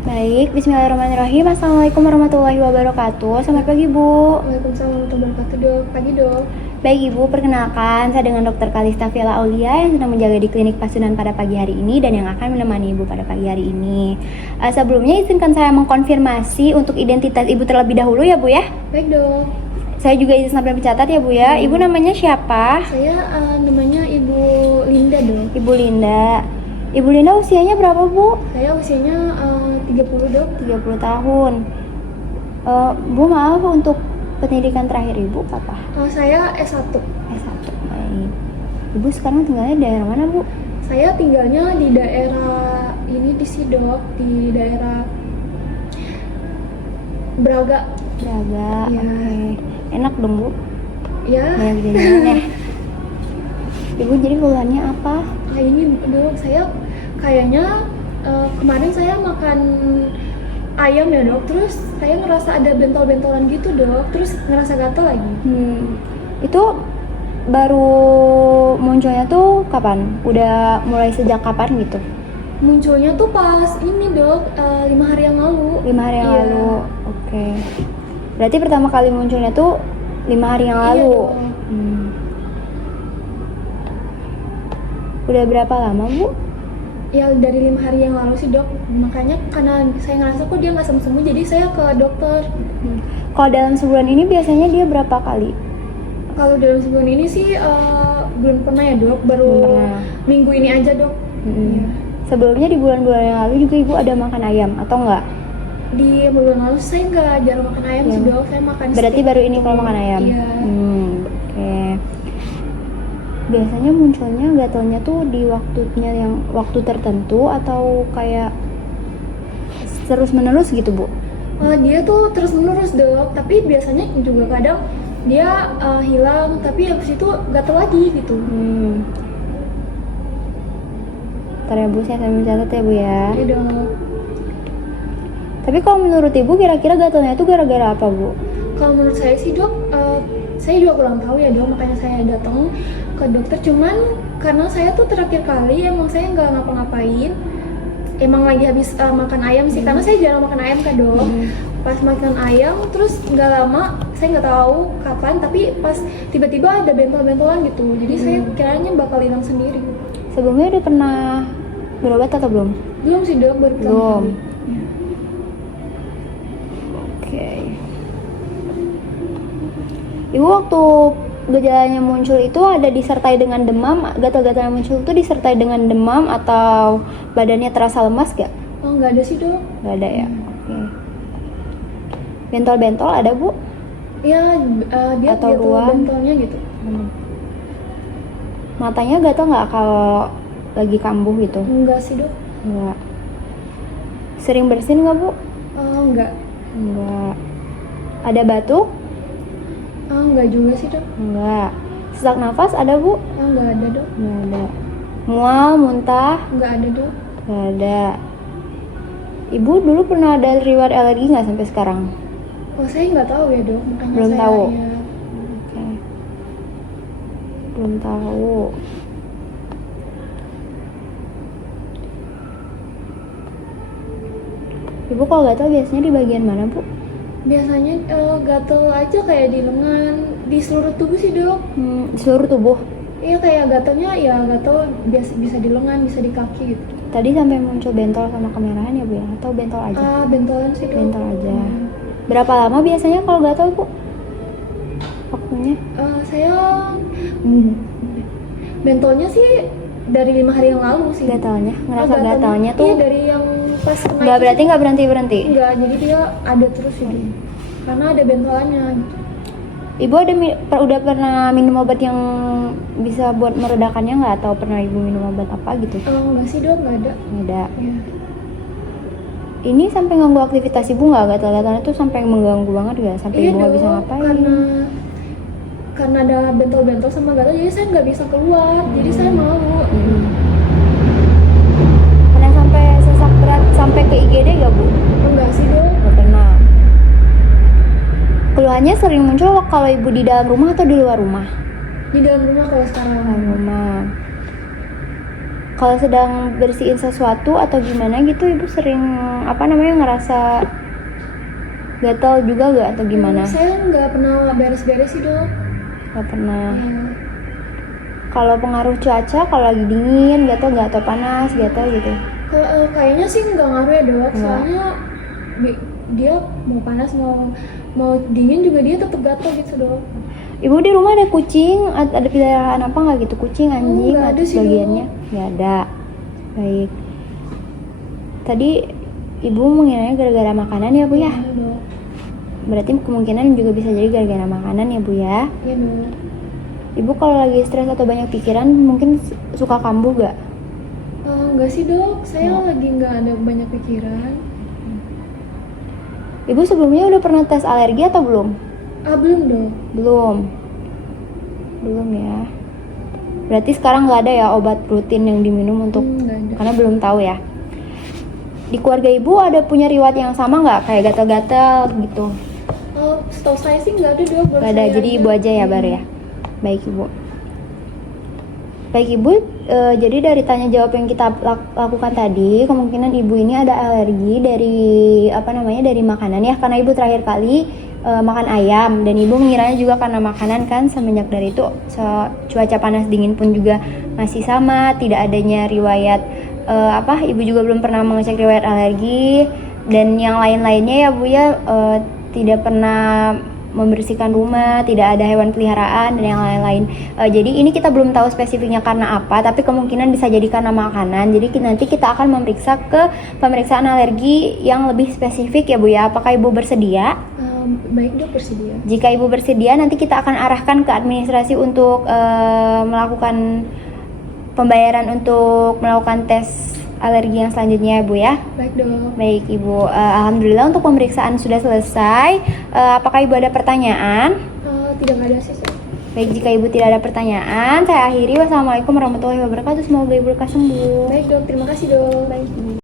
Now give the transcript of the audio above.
Baik, bismillahirrahmanirrahim. Assalamualaikum warahmatullahi wabarakatuh. Selamat pagi, Bu. Waalaikumsalam warahmatullahi wabarakatuh, Dok. Pagi, Dok. Baik, Ibu, perkenalkan saya dengan Dr. Kalista Villa Aulia yang sedang menjaga di klinik Pasundan pada pagi hari ini dan yang akan menemani Ibu pada pagi hari ini. Sebelumnya izinkan saya mengkonfirmasi untuk identitas Ibu terlebih dahulu ya, Bu ya. Baik, Dok. Saya juga izin sampai mencatat ya, Bu ya. Ibu namanya siapa? Saya namanya Ibu Linda, Dok. Ibu Linda. Ibu Linda usianya berapa, Bu? Saya usianya 30, Dok. 30 tahun. Bu, maaf, untuk pendidikan terakhir Ibu apa? Saya S1. S1. Baik. Ibu sekarang tinggalnya di daerah mana, Bu? Saya tinggalnya di daerah ini di Sidok, di daerah Braga. Braga. Iya. Oke. Enak dong, Bu. Ya, Banyak jajanan ya. Ibu jadi keluhannya apa? kayak ini, Dok. Saya kayaknya kemarin saya makan ayam ya, Dok. Terus saya ngerasa ada bentol-bentolan gitu, Dok. Terus ngerasa gatal lagi. Itu baru munculnya tuh kapan? Udah mulai sejak kapan gitu? Munculnya tuh pas ini, Dok, 5 hari yang lalu. 5 hari yang Iya. lalu. Oke. Berarti pertama kali munculnya tuh 5 hari yang Iya, lalu. Dok. Udah berapa lama, Bu? Ya dari 5 hari yang lalu sih, Dok. Makanya karena saya ngerasa kok dia nggak sembuh-sembuh, jadi saya ke dokter. Kalau dalam sebulan ini biasanya dia berapa kali? Kalau dalam sebulan ini sih belum pernah ya, Dok. Baru Belum pernah. minggu ini aja, Dok. Iya. Sebelumnya di bulan-bulan yang lalu juga Ibu ada makan ayam atau enggak? Di bulan lalu saya nggak jarang makan ayam Iya. sih, Dok. Saya makan Berarti steak. baru ini kalau makan ayam? Iya. Oke. Biasanya munculnya gatalnya tuh di waktu tertentu atau kayak terus menerus gitu, Bu? Dia tuh terus menerus, Dok. Tapi biasanya juga kadang dia hilang, tapi habis itu gatal lagi gitu. Ntar ya, Bu, saya akan mencatat ya, Bu ya. Iya, Dok. Tapi kalau menurut Ibu kira-kira gatalnya itu gara-gara apa, Bu? Kalau menurut saya sih, Dok, saya juga kurang tahu ya, Dok, makanya saya datang ke dokter. Cuman karena saya tuh terakhir kali emang saya nggak ngapa-ngapain, emang lagi habis makan ayam sih, karena saya jarang makan ayam kan, Dok. Pas makan ayam terus nggak lama, saya nggak tahu kapan, tapi pas tiba-tiba ada bentol-bentolan gitu, jadi saya kiranya bakal hilang sendiri. Sebelumnya udah pernah berobat atau belum? Belum sih, Dok, baru pertama Belum. kali. Oke. Ibu waktu gejalanya muncul itu ada disertai dengan demam, gatal-gatal yang muncul itu disertai dengan demam atau badannya terasa lemas gak? Oh, nggak ada sih, Dok. Gak ada ya? Oke. Bentol-bentol ada, Bu? Ya, dia Atau gatal ruam? bentolnya gitu. Matanya gatal nggak kalau lagi kambuh gitu? Enggak sih, Dok. Enggak. Sering bersin nggak, Bu? Enggak. Enggak. Ada batuk? Enggak juga sih, Dok. Enggak. Sesak nafas ada, Bu? Enggak ada, Dok. Enggak ada. Mual, muntah? Enggak ada, Dok. Enggak ada. Ibu dulu pernah ada riwayat alergi nggak sampai sekarang? Oh, saya nggak tahu ya, Dok. Makanya Belum saya tahu. ya. Oke. Belum tahu. Ibu kalau gatal biasanya di bagian mana, Bu? Biasanya gatel aja kayak di lengan, di seluruh tubuh sih, Dok. Di seluruh tubuh. Iya, kayak gatelnya ya gatel biasa, bisa di lengan, bisa di kaki gitu. Tadi sampai muncul bentol sama kemerahan ya, Bu ya? Atau bentol aja? Bentolan sih, Dok. Bentol aja. Berapa lama biasanya kalau gatal, Bu? Waktunya? Saya bentolnya sih dari 5 hari yang lalu sih. Gatalnya? Ngerasa Gatalnya- gatalnya Iya, tuh dari yang pas kena nggak itu berarti sih. nggak berhenti-berhenti? Enggak, jadi dia ada terus gitu. Karena ada bentolannya. Ibu udah pernah minum obat yang bisa buat meredakannya nggak? Atau pernah Ibu minum obat apa gitu? Enggak sih, Dok, enggak ada. Nggak ada. Ya. Ini sampai ganggu aktivitas Ibu nggak? Gatal-gatalnya tuh sampai mengganggu banget nggak? Sampai Iya, Ibu nggak Dok, bisa ngapain? karena ada bentol-bentol sama gatal, jadi saya nggak bisa keluar. Jadi saya malu. Pernah sampai sesak berat sampai ke IGD nggak, Bu? Enggak sih, Dok. Nggak pernah. Keluhannya sering muncul kalau Ibu di dalam rumah atau di luar rumah? Di dalam rumah kalau sekarang. Dalam rumah. kalau sedang bersihin sesuatu atau gimana gitu ibu sering ngerasa gatal juga gak atau gimana? Saya nggak pernah beres-beres sih dok. Gak pernah. Ya. Kalau pengaruh cuaca, kalau lagi dingin gatal gak atau panas gatal gitu? Kayaknya sih nggak ngaruh ya dok. Nggak. Soalnya dia mau panas mau dingin juga dia tetap gatal gitu dok. Ibu di rumah ada kucing, ada peliharaan apa nggak gitu? Kucing, anjing, nggak ada atau sih, sebagiannya? Nggak ada. Baik. Tadi ibu mengiranya gara-gara makanan ya bu ya? Iya dok. Berarti kemungkinan juga bisa jadi gara-gara makanan ya bu ya? Iya dok. Ibu kalau lagi stres atau banyak pikiran mungkin suka kambuh gak? Nggak sih dok, saya Nggak. lagi nggak ada banyak pikiran. Ibu sebelumnya udah pernah tes alergi atau belum? Belum dok. Belum ya. Berarti sekarang nggak ada ya obat rutin yang diminum untuk Nggak ada. karena belum tahu ya. Di keluarga ibu ada punya riwayat yang sama nggak kayak gatal-gatal gitu? Setahu saya sih nggak ada dok. baru Nggak ada, saya jadi ibu aja ya Bar ya. Baik ibu. Baik ibu, jadi dari tanya jawab yang kita lakukan tadi, kemungkinan ibu ini ada alergi dari dari makanan ya, karena ibu terakhir kali makan ayam dan ibu mengiranya juga karena makanan kan semenjak dari itu cuaca panas dingin pun juga masih sama, tidak adanya riwayat ibu juga belum pernah mengecek riwayat alergi dan yang lain-lainnya ya bu ya, tidak pernah membersihkan rumah, tidak ada hewan peliharaan dan yang lain-lain. Jadi ini kita belum tahu spesifiknya karena apa, tapi kemungkinan bisa jadi karena makanan. Jadi nanti kita akan memeriksa ke pemeriksaan alergi yang lebih spesifik ya bu ya. Apakah ibu bersedia? Baik dok, bersedia. Jika ibu bersedia, nanti kita akan arahkan ke administrasi untuk melakukan pembayaran untuk melakukan tes alergi yang selanjutnya ya bu ya. Baik dok. Baik ibu, alhamdulillah untuk pemeriksaan sudah selesai. Apakah ibu ada pertanyaan? Tidak ada sih. Baik, jika ibu tidak ada pertanyaan, saya akhiri. Wassalamualaikum warahmatullahi wabarakatuh. Semoga ibu lekas sembuh. Baik dok, terima kasih dok. Baik.